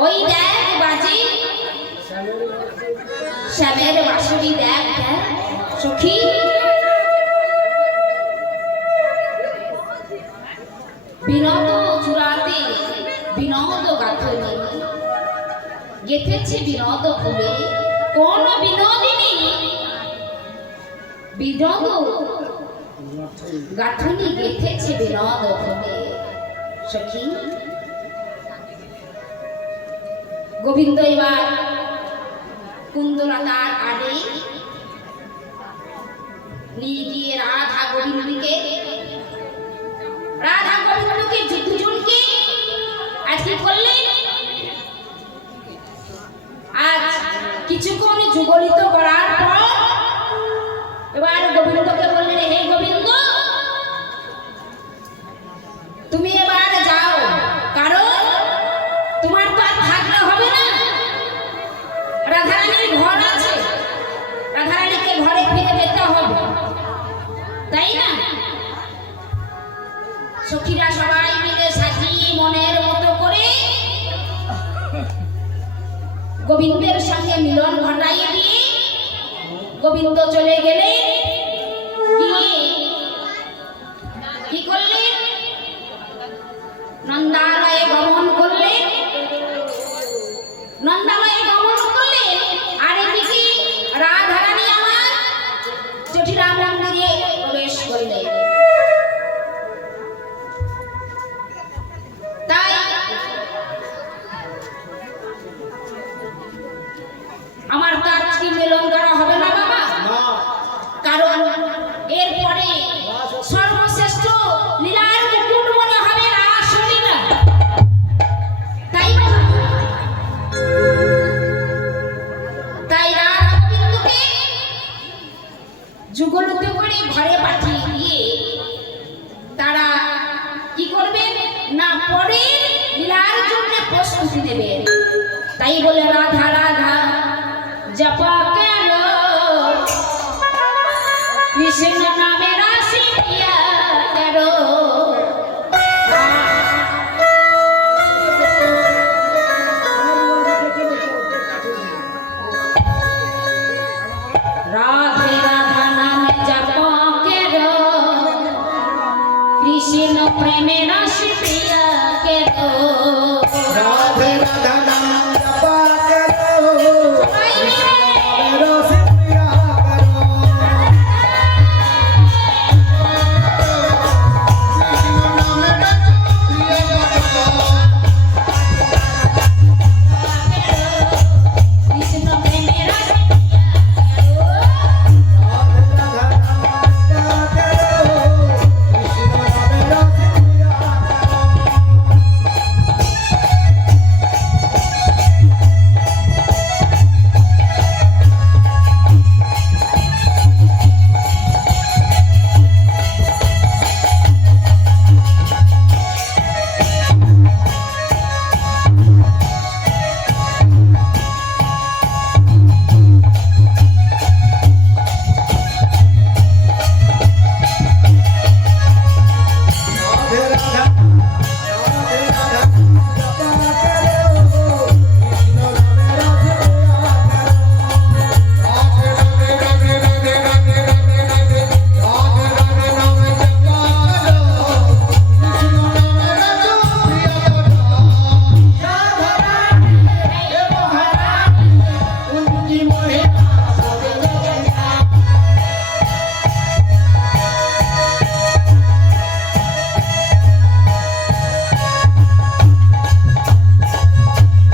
ওই দেখ বাজি শ্যামের বাঁশুরি দেখ দেখ সখী বিনোদ চূড়াতে বিনোদ গাঁথনি গেথেছে বিনোদ ফুলে কোন বিনোদিনী বিনোদ গাঁথনি গেথেছে বিনোদ ফুলে সখী গোবিন্দ এবার কুন্দলতার আড়ে নিয়ে গিয়ে রাধা গোবিন্দকে দুজনকে আজকে করলেন আজ কিছুক্ষণ যুগলিত করার পর এবার গোবিন্দকে বললেন হে গোবিন্দ তুমি এবার যাও কারণ তোমার তো আর থাকলে হবে না রাধারানীর ঘর আছে রাধারানীকে ঘরে ফিরে যেতে হবে তাই না সখীরা সবাই মিলে সাজিয়ে মনের মতো করে গোবিন্দের সঙ্গে মিলন ঘটাইয়ে দিয়ে গোবিন্দ চলে গেলে কি করলেন নন্দালয়ে গমন করলেন নন্দালয়ে গমন করলেন আর এদিকে রাধারানী আমার জটিলা মন্দিরে প্রবেশ করলেন তাই আমার তো আজকে মিলন করা হবে না বাবা কারণ এরপরে সর্বশ্রেষ্ঠ লীলার মুকুট মনে হবে রাসলীলা তাই তাই রাধা গোবিন্দকে যুগলিত করে ঘরে পাঠিয়ে দিয়ে তারা কি করবেন না পরে লীলার জন্য প্রস্তুতি নেবেন তাই বলে রাধা রাধা জপা কেন কৃষ্ণ